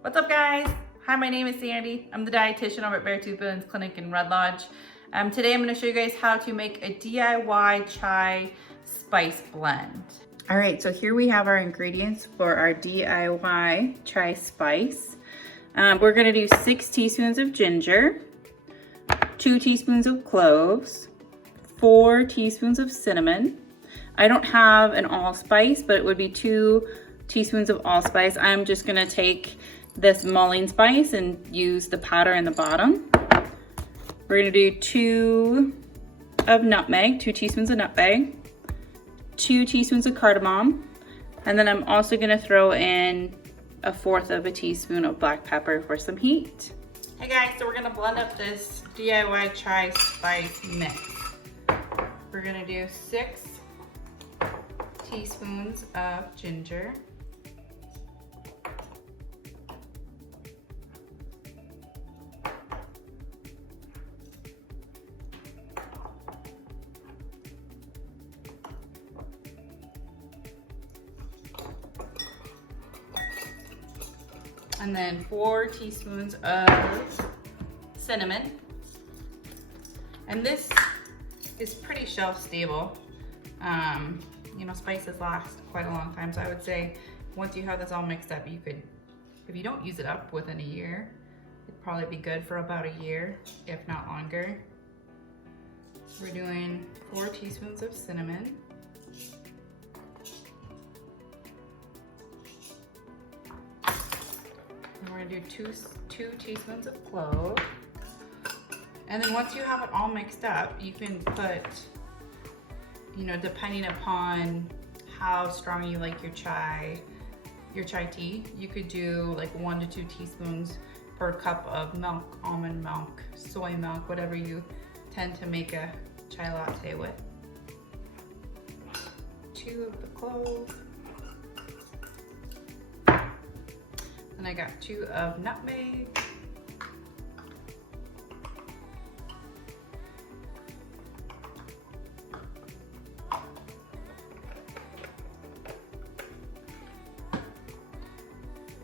What's up, guys? Hi, my name is Sandy. I'm the dietitian over at Beartooth Billings Clinic in Red Lodge. Today I'm going to show you guys how to make a DIY chai spice blend. All right, so here we have our ingredients for our DIY chai spice. We're going to do 6 teaspoons of ginger, 2 teaspoons of cloves, 4 teaspoons of cinnamon. I don't have an allspice, but it would be 2 teaspoons of allspice. I'm just gonna take this mulling spice and use the powder in the bottom. We're gonna do 2 of nutmeg, 2 teaspoons of nutmeg, 2 teaspoons of cardamom, and then I'm also gonna throw in 1/4 of a teaspoon of black pepper for some heat. Hey guys, so we're gonna blend up this DIY chai spice mix. We're gonna do 6 teaspoons of ginger, and then 4 teaspoons of cinnamon. And this is pretty shelf stable. You know, spices last quite a long time, so I would say once you have this all mixed up, you could, if you don't use it up within a year, it'd probably be good for about a year, if not longer. We're doing 4 teaspoons of cinnamon. And we're gonna do 2 teaspoons of clove. And then once you have it all mixed up, you can put, you know, depending upon how strong you like your chai tea, you could do like 1 to 2 teaspoons per cup of milk, almond milk, soy milk, whatever you tend to make a chai latte with. 2 of the clove. Then I got 2 of nutmeg.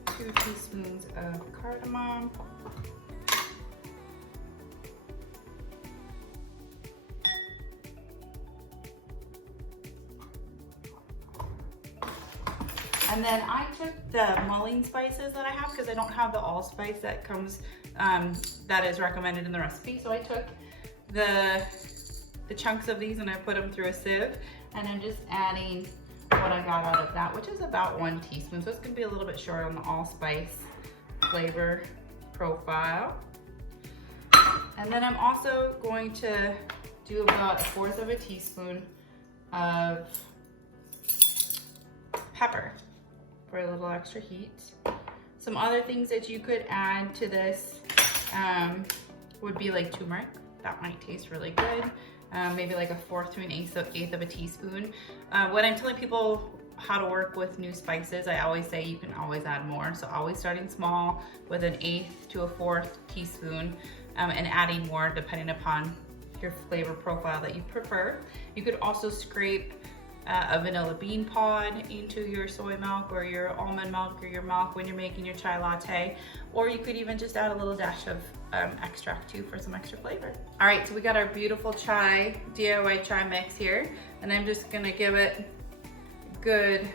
Two teaspoons of cardamom. And then I took the mulling spices that I have because I don't have the allspice that comes, that is recommended in the recipe. So I took the chunks of these and I put them through a sieve, and I'm just adding what I got out of that, which is about 1 teaspoon. So it's gonna be a little bit short on the allspice flavor profile. And then I'm also going to do about 1/4 of a teaspoon of pepper for a little extra heat. Some other things that you could add to this would be like turmeric. That might taste really good. Maybe like 1/4 to 1/8 of a teaspoon. When I'm telling people how to work with new spices, I always say you can always add more. So always starting small with 1/8 to 1/4 teaspoon and adding more depending upon your flavor profile that you prefer. You could also scrape a vanilla bean pod into your soy milk or your almond milk or your milk when you're making your chai latte, or you could even just add a little dash of extract too for some extra flavor. All right, so we got our beautiful DIY chai mix here, and I'm just gonna give it a good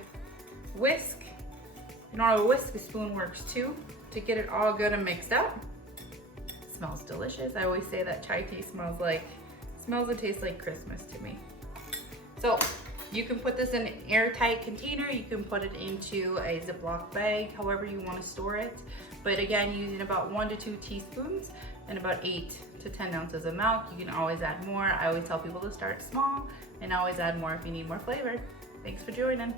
whisk. You know, a whisk spoon works too to get it all good and mixed up. It smells delicious. I always say that chai tea smells and tastes like Christmas to me. So you can put this in an airtight container. You can put it into a Ziploc bag, however you want to store it. But again, using about 1 to 2 teaspoons and about 8 to 10 ounces of milk. You can always add more. I always tell people to start small and always add more if you need more flavor. Thanks for joining.